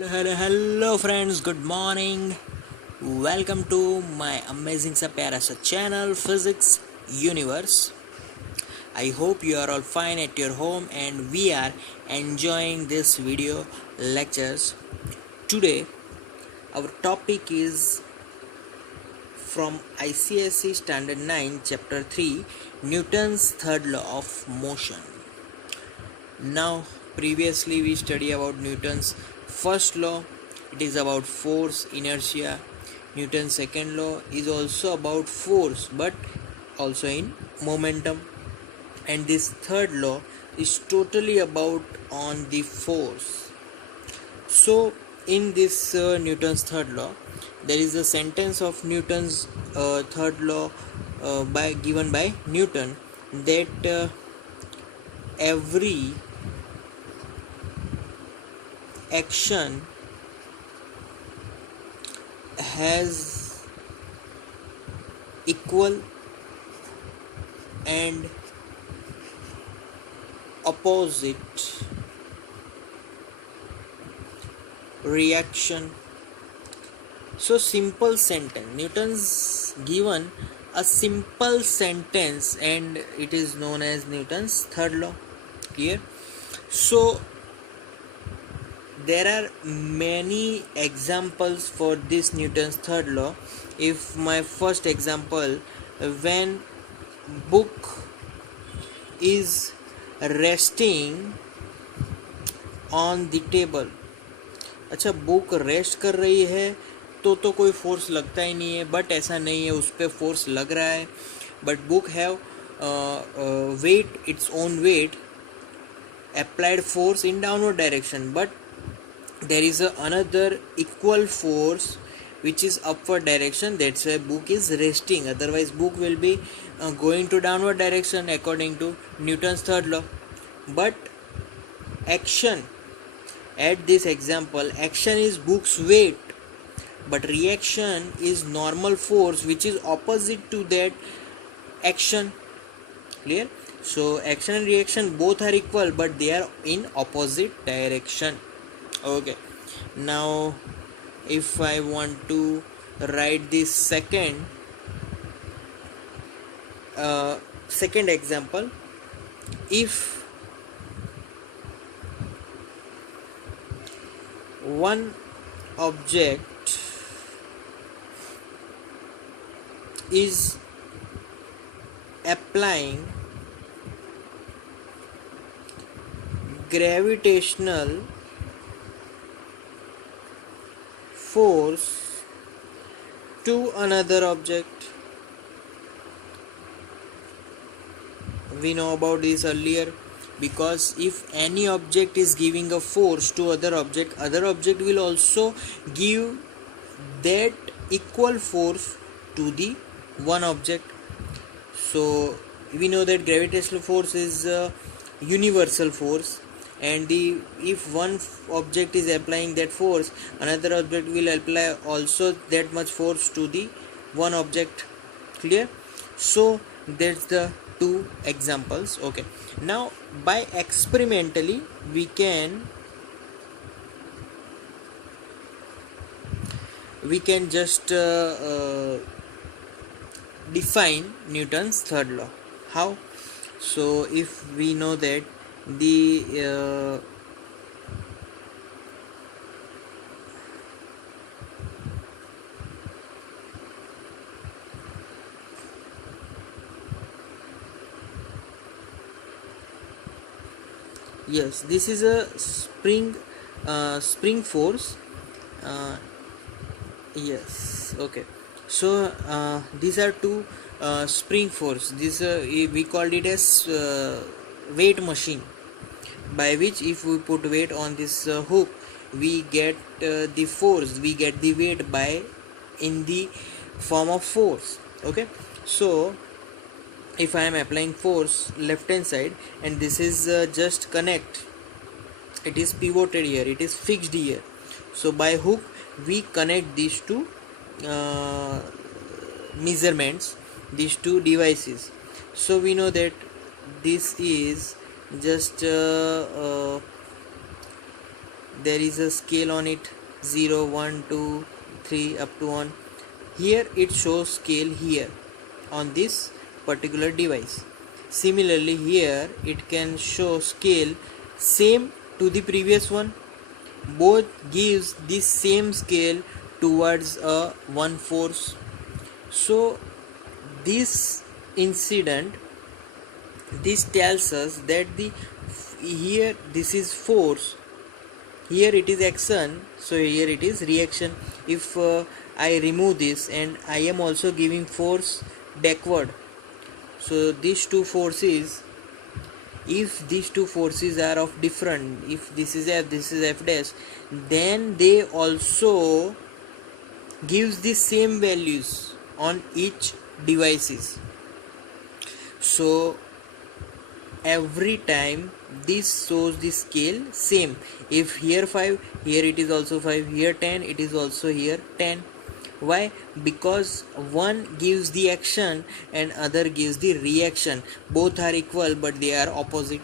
Hello, friends. Good morning. Welcome to my amazing sa pyara sa channel, Physics Universe. I hope you are all fine at your home and we are enjoying this video lectures. Today, our topic is from ICSE Standard 9, Chapter 3, Newton's third law of motion. Now, previously we studied about Newton's first law. It is about force, inertia. Newton's second law is also about force, but also in momentum. And this third law is totally about on the force. So, in this Newton's third law, there is a sentence of Newton's third law given by Newton that every action has equal and opposite reaction. So simple sentence, Newton's given a simple sentence and it is known as Newton's third law. Clear? So there are many examples for this Newton's third law. If my first example, when book is resting on the table, अच्छा book rest कर रही है तो कोई force लगता ही नहीं है, but ऐसा नहीं है, उस पर फोर्स लग रहा है. But book have weight, it's own weight, applied force in downward direction, but there is another equal force which is upward direction. That's why book is resting, otherwise book will be going to downward direction according to Newton's third law. But action, at this example, action is book's weight, but reaction is normal force which is opposite to that action. Clear? So action and reaction both are equal, but they are in opposite direction. Okay, now if I want to write this second example, if one object is applying gravitational force to another object. We know about this earlier, because if any object is giving a force to other object will also give that equal force to the one object. So we know that gravitational force is a universal force, and if one object is applying that force, another object will apply also that much force to the one object. Clear? So that's the two examples. Okay, now by experimentally we can just define Newton's third law. How? So if we know that the yes, this is a spring force. Yes, okay. So these are two spring force. This we called it as weight machine, by which if we put weight on this hook, we get the force, we get the weight by in the form of force. Okay, so if I am applying force left hand side and this is just connect, it is pivoted here, it is fixed here. So by hook we connect these two measurements, these two devices. So we know that this is just there is a scale on it, 0 1 2 3 up to 1. Here it shows scale here on this particular device. Similarly here it can show scale same to the previous one. Both gives the same scale towards a one force. So this incident, this tells us that the here this is force, here it is action, so here it is reaction. If I remove this and I am also giving force backward, so these two forces, if these two forces are of different, if this is F, this is F dash, then they also gives the same values on each devices. So every time this shows the scale same. If here 5, here it is also 5, here 10, it is also here 10. Why? Because one gives the action and other gives the reaction. Both are equal but they are opposite.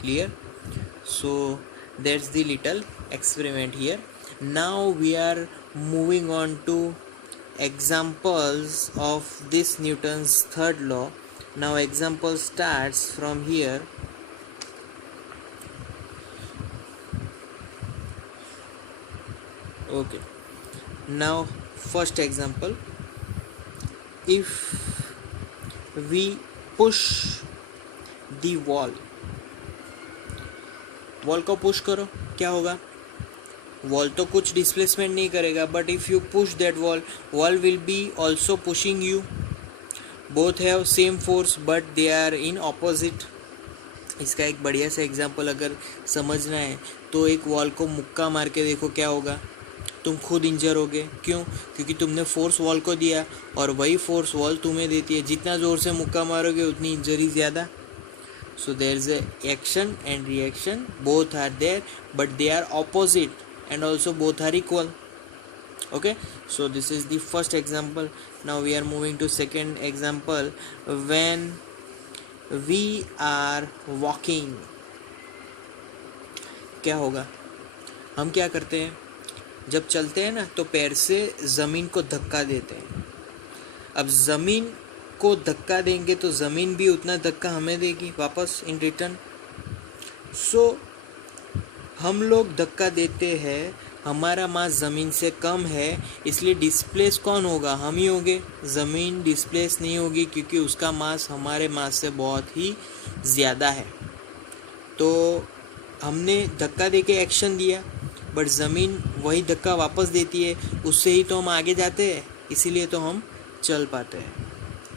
Clear? So that's the little experiment here. Now we are moving on to examples of this Newton's third law. Now example starts from here. Okay, now first example, if we push the wall को push करो, क्या होगा? Wall तो कुछ displacement नहीं करेगा, but if you push that wall will be also pushing you. Both have same force but they are in opposite. इसका एक बढ़िया सा एग्जांपल अगर समझना है तो एक वॉल को मुक्का मार के देखो क्या होगा. तुम खुद इंजर होगे. क्यों? क्योंकि तुमने फोर्स वॉल को दिया और वही फोर्स वॉल तुम्हें देती है. जितना ज़ोर से मुक्का मारोगे उतनी इंजरी ज़्यादा. So there is a action and reaction, both are there but they are opposite and also both are equal. Okay, so this is the first example. Now we are moving to second example. When we are walking, क्या होगा? हम क्या करते हैं जब चलते हैं ना, तो पैर से ज़मीन को धक्का देते हैं. अब ज़मीन को धक्का देंगे तो ज़मीन भी उतना धक्का हमें देगी वापस इन रिटर्न. सो हम लोग धक्का देते हैं, हमारा मास ज़मीन से कम है, इसलिए डिस्प्लेस कौन होगा? हम ही होंगे. ज़मीन डिस्प्लेस नहीं होगी क्योंकि उसका मास हमारे मास से बहुत ही ज़्यादा है. तो हमने धक्का दे के एक्शन दिया बट ज़मीन वही धक्का वापस देती है, उससे ही तो हम आगे जाते हैं, इसीलिए तो हम चल पाते हैं.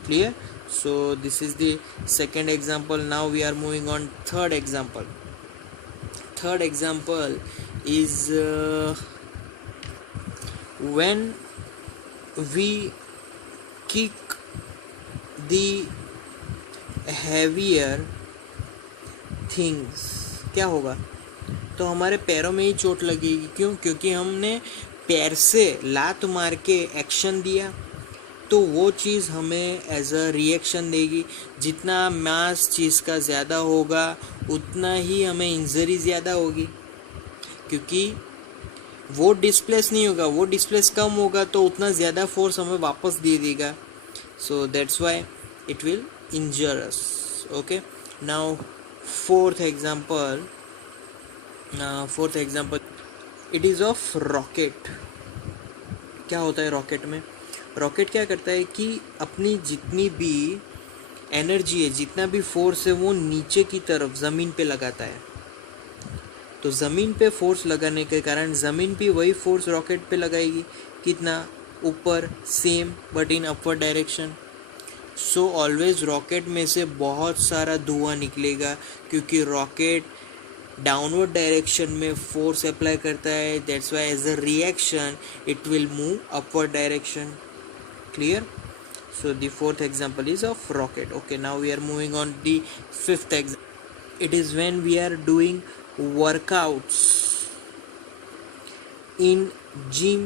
Clear? So this is the second example. Now we are moving on third example. Third example is when we kick the heavier things, क्या होगा? तो हमारे पैरों में ही चोट लगेगी. क्यों? क्योंकि हमने पैर से लात मार के एक्शन दिया, तो वो चीज़ हमें एज अ रिएक्शन देगी. जितना मास चीज़ का ज़्यादा होगा उतना ही हमें इंजरी ज़्यादा होगी, क्योंकि वो डिस्प्लेस नहीं होगा, वो डिस्प्लेस कम होगा तो उतना ज़्यादा फोर्स हमें वापस दे देगा. So that's why it will injure us. Okay, now fourth example, it is of rocket. क्या होता है रॉकेट में? रॉकेट क्या करता है कि अपनी जितनी भी एनर्जी है, जितना भी फोर्स है, वो नीचे की तरफ ज़मीन पे लगाता है. तो ज़मीन पे फोर्स लगाने के कारण ज़मीन भी वही फोर्स रॉकेट पे लगाएगी. कितना? ऊपर, same but in upward direction. So always rocket में से बहुत सारा धुआं निकलेगा, क्योंकि रॉकेट डाउनवर्ड डायरेक्शन में फोर्स अप्लाई करता है. That's why as a reaction it will move upward direction. Clear? So the fourth example is of rocket. Okay, now we are moving on the fifth example. It is when we are doing workouts in gym.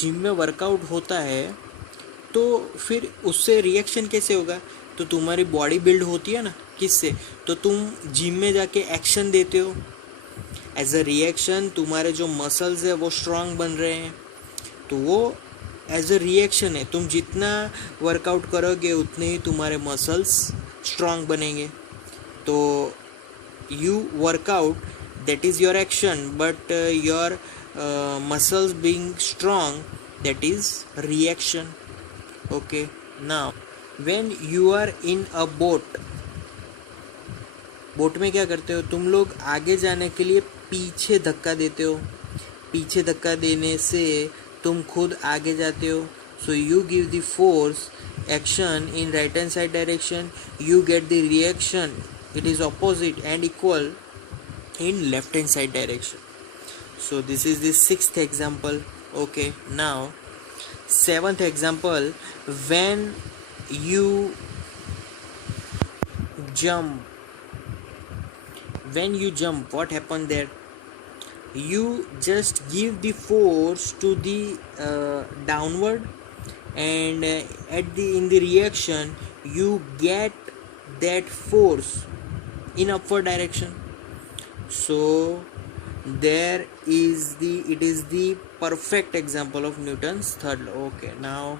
Gym में workout होता है तो फिर उससे reaction कैसे होगा? तो तुम्हारी बॉडी बिल्ड होती है ना, किससे? तो तुम जिम में जाके एक्शन देते हो, एज अ रिएक्शन तुम्हारे जो मसल्स है वो स्ट्रांग बन रहे हैं, तो वो एज अ रिएक्शन है, तुम जितना वर्कआउट करोगे उतने ही तुम्हारे मसल्स स्ट्रांग बनेंगे. तो you work out, that is your action, but your muscles being strong, that is reaction. Okay, now when you are in a boat, boat में क्या करते हो तुम लोग, आगे जाने के लिए पीछे धक्का देते हो, पीछे धक्का देने से तुम खुद आगे जाते हो. So you give the force action in right hand side direction, you get the reaction, it is opposite and equal in left hand side direction. So this is the sixth example. Okay, now seventh example, when you jump, what happened there? You just give the force to the downward, and in the reaction you get that force in upward direction. So it is the perfect example of Newton's third law. Okay, now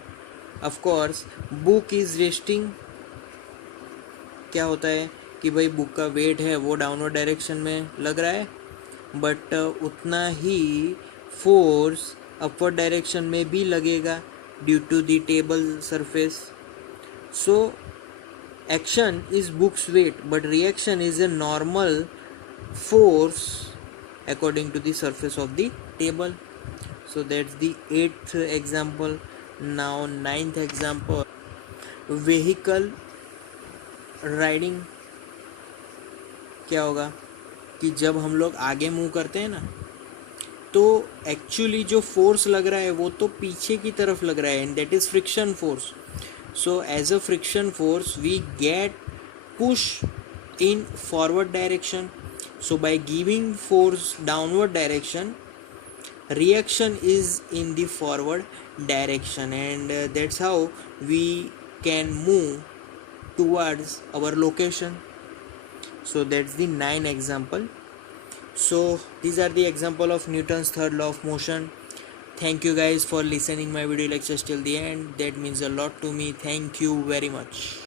of course book is resting. क्या होता है कि भाई book का wait है वो downward direction में लग रहा है, बट उतना ही फोर्स अपवर्ड डायरेक्शन में भी लगेगा due to the table surface. So action is book's weight, but reaction is a normal force according to the surface of the table. So that's the eighth example. Now ninth example, vehicle riding. क्या होगा कि जब हम लोग आगे move करते हैं ना, तो एक्चुअली जो फोर्स लग रहा है वो तो पीछे की तरफ लग रहा है, and that is friction force. So as a friction force we get push in forward direction. So by giving force downward direction, reaction is in the forward direction, and that's how we can move towards our location. So that's the 9 example. So these are the example of Newton's third law of motion. Thank you guys for listening my video lectures till the end. That means a lot to me. Thank you very much.